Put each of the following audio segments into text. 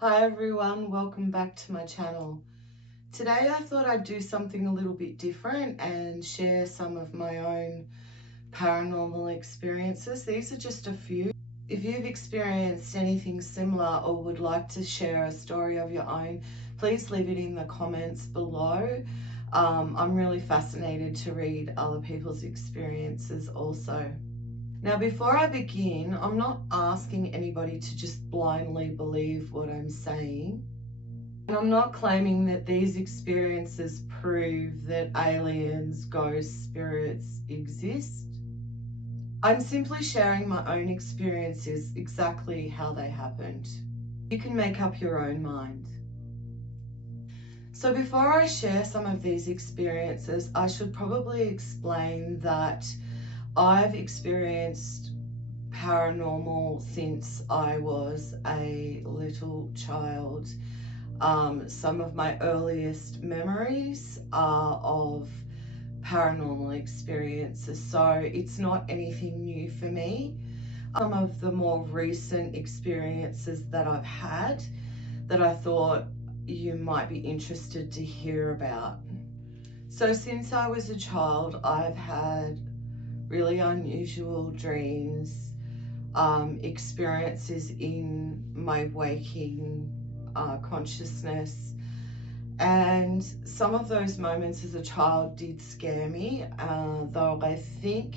Hi everyone, welcome back to my channel. Today I thought I'd do something a little bit different and share some of my own paranormal experiences. These are just a few. If you've experienced anything similar or would like to share a story of your own, please leave it in the comments below. I'm really fascinated to read other people's experiences also. Now, before I begin, I'm not asking anybody to just blindly believe what I'm saying. And I'm not claiming that these experiences prove that aliens, ghosts, spirits exist. I'm simply sharing my own experiences exactly how they happened. You can make up your own mind. So before I share some of these experiences, I should probably explain that I've experienced paranormal since I was a little child. Some of my earliest memories are of paranormal experiences, so it's not anything new for me. Some of the more recent experiences that I've had that I thought you might be interested to hear about. So since I was a child, I've had really unusual dreams, experiences in my waking consciousness, and some of those moments as a child did scare me, though I think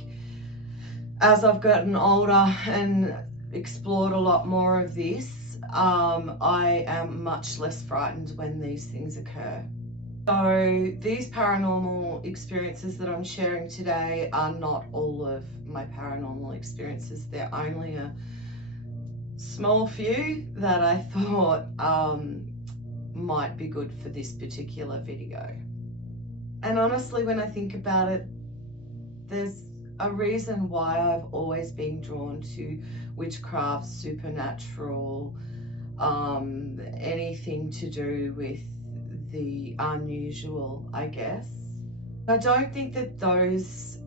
as I've gotten older and explored a lot more of this, I am much less frightened when these things occur. So these paranormal experiences that I'm sharing today are not all of my paranormal experiences. They're only a small few that I thought might be good for this particular video. And honestly, when I think about it, there's a reason why I've always been drawn to witchcraft, supernatural, anything to do with the unusual, I guess. I don't think that those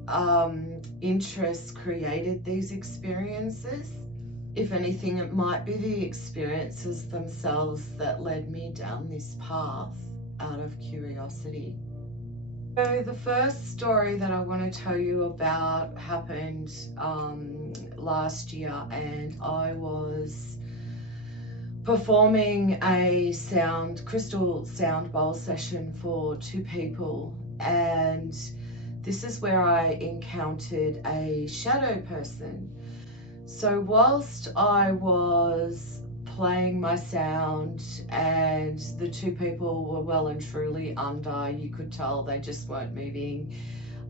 interests created these experiences. If anything, it might be the experiences themselves that led me down this path out of curiosity. So the first story that I want to tell you about happened last year, and I was performing a crystal sound bowl session for 2 people, and this is where I encountered a shadow person. So whilst I was playing my sound and the 2 people were well and truly under, you could tell they just weren't moving,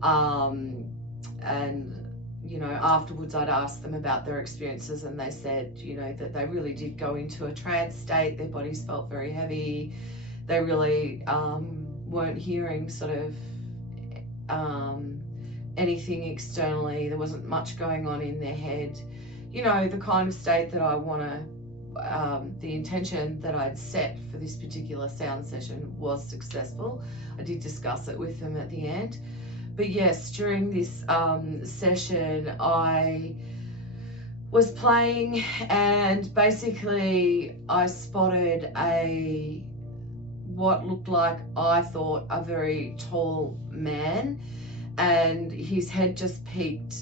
and afterwards I'd asked them about their experiences, and they said, that they really did go into a trance state. Their bodies felt very heavy. They really weren't hearing sort of anything externally. There wasn't much going on in their head. The kind of state that I want to, the intention that I'd set for this particular sound session was successful. I did discuss it with them at the end. But yes, during this session, I was playing, and basically I spotted what looked like, I thought, a very tall man, and his head just peeked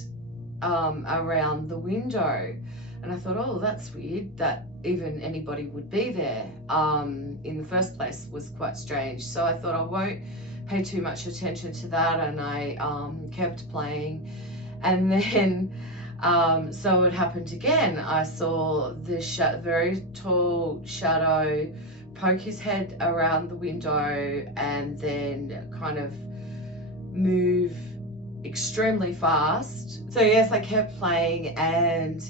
around the window. And I thought, oh, that's weird that even anybody would be there. In the first place was quite strange. So I thought I won't pay too much attention to that, and I kept playing. And then so it happened again. I saw this very tall shadow poke his head around the window and then kind of move extremely fast. So yes, I kept playing, and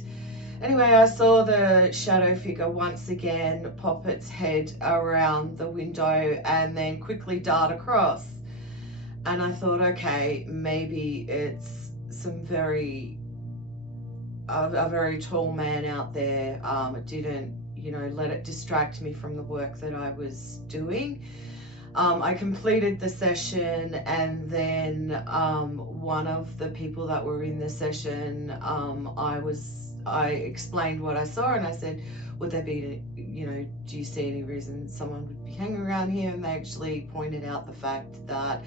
anyway, I saw the shadow figure once again pop its head around the window and then quickly dart across. And I thought, okay, maybe it's a very tall man out there. It didn't, let it distract me from the work that I was doing. I completed the session, and then one of the people that were in the session, I explained what I saw, and I said, would there be, do you see any reason someone would be hanging around here? And they actually pointed out the fact that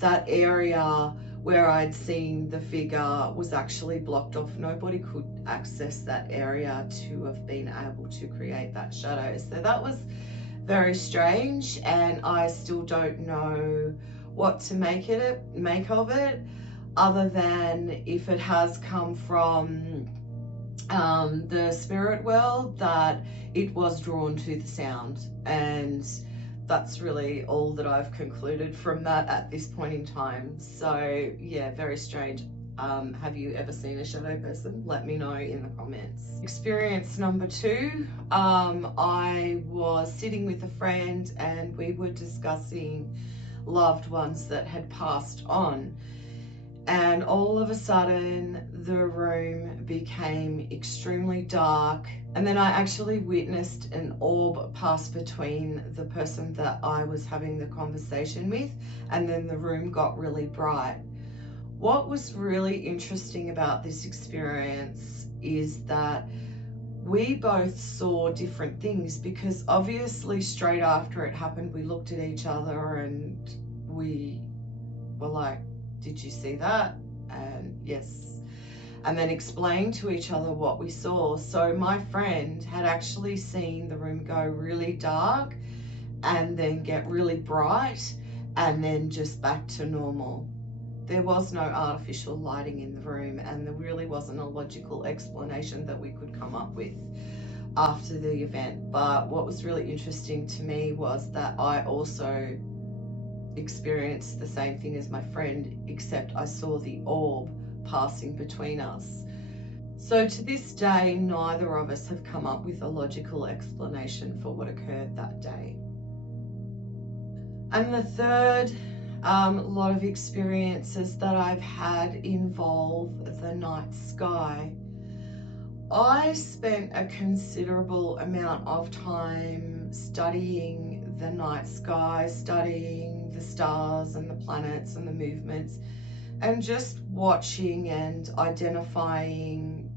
that area where I'd seen the figure was actually blocked off. Nobody could access that area to have been able to create that shadow. So that was very strange, and I still don't know what to make of it, other than if it has come from the spirit world, that it was drawn to the sound. And that's really all that I've concluded from that at this point in time. So yeah, very strange. Have you ever seen a shadow person? Let me know in the comments. Experience number 2, I was sitting with a friend and we were discussing loved ones that had passed on, and all of a sudden the room became extremely dark, and then I actually witnessed an orb pass between the person that I was having the conversation with, and then the room got really bright. What was really interesting about this experience is that we both saw different things, because obviously straight after it happened we looked at each other and we were like, did you see that? And yes, and then explained to each other what we saw. So my friend had actually seen the room go really dark and then get really bright and then just back to normal. There was no artificial lighting in the room, and there really wasn't a logical explanation that we could come up with after the event. But what was really interesting to me was that I also experienced the same thing as my friend, except I saw the orb passing between us. So to this day, neither of us have come up with a logical explanation for what occurred that day. And the third lot of experiences that I've had involve the night sky. I spent a considerable amount of time studying the night sky, studying the stars and the planets and the movements, and just watching and identifying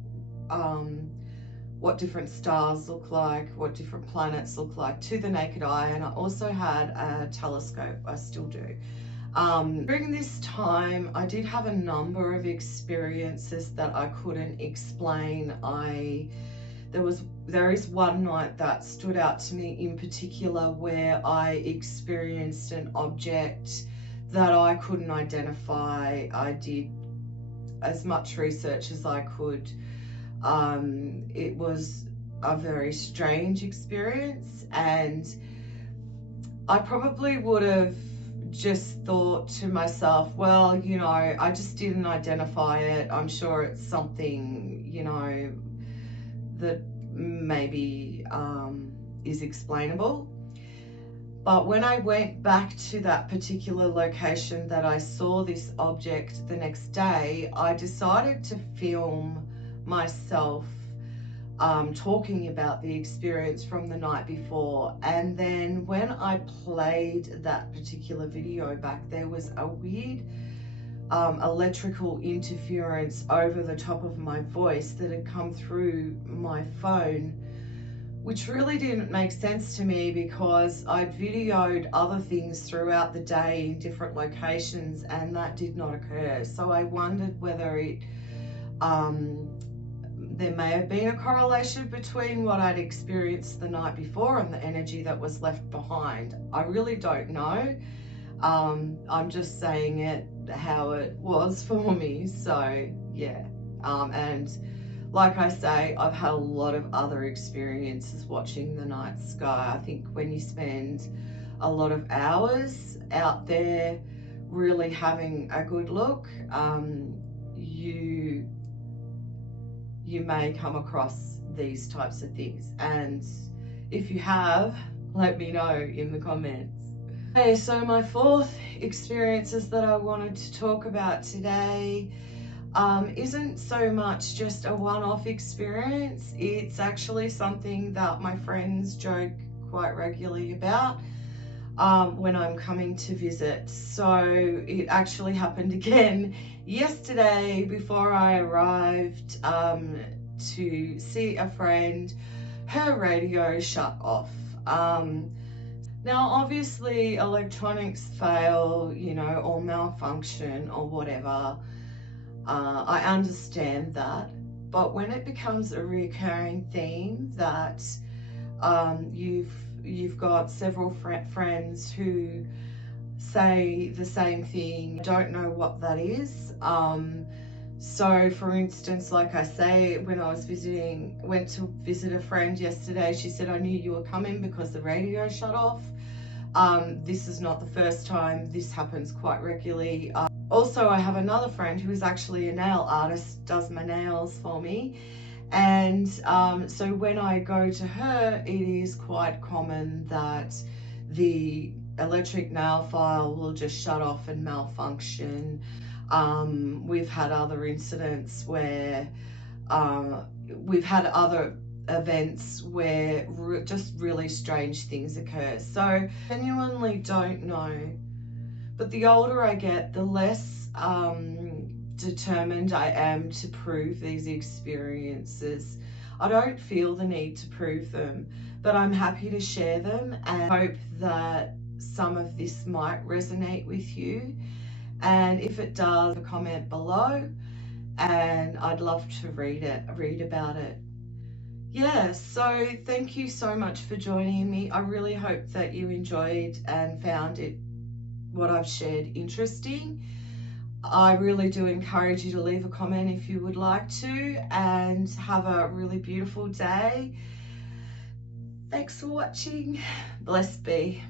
what different stars look like, what different planets look like to the naked eye. And I also had a telescope, I still do. During this time, I did have a number of experiences that I couldn't explain. There is one night that stood out to me in particular where I experienced an object that I couldn't identify. I did as much research as I could. It was a very strange experience, and I probably would have just thought to myself, well, I just didn't identify it. I'm sure it's something, that maybe is explainable. But when I went back to that particular location that I saw this object the next day, I decided to film myself talking about the experience from the night before. And then when I played that particular video back, there was a weird electrical interference over the top of my voice that had come through my phone, which really didn't make sense to me because I'd videoed other things throughout the day in different locations and that did not occur. So I wondered whether there may have been a correlation between what I'd experienced the night before and the energy that was left behind. I really don't know. I'm just saying it how it was for me. So yeah, and like I say, I've had a lot of other experiences watching the night sky. I think when you spend a lot of hours out there really having a good look, you may come across these types of things. And if you have, let me know in the comments. Okay, so my fourth experiences that I wanted to talk about today isn't so much just a one-off experience. It's actually something that my friends joke quite regularly about when I'm coming to visit. So it actually happened again yesterday before I arrived to see a friend her radio shut off. Now, obviously, electronics fail, or malfunction or whatever. I understand that. But when it becomes a recurring theme that you've got several friends who say the same thing, don't know what that is. So for instance, like I say, when I went to visit a friend yesterday, she said, I knew you were coming because the radio shut off. This is not the first time. This happens quite regularly. Also, I have another friend who is actually a nail artist, does my nails for me. And so when I go to her, it is quite common that the electric nail file will just shut off and malfunction. We've had other incidents where we've had other events where just really strange things occur. So genuinely don't know. But the older I get, the less determined I am to prove these experiences. I don't feel the need to prove them, but I'm happy to share them and hope that some of this might resonate with you. And if it does, comment below and I'd love to read about it. Yeah, so thank you so much for joining me. I really hope that you enjoyed and found what I've shared interesting. I really do encourage you to leave a comment if you would like to, and have a really beautiful day. Thanks for watching. Blessed be.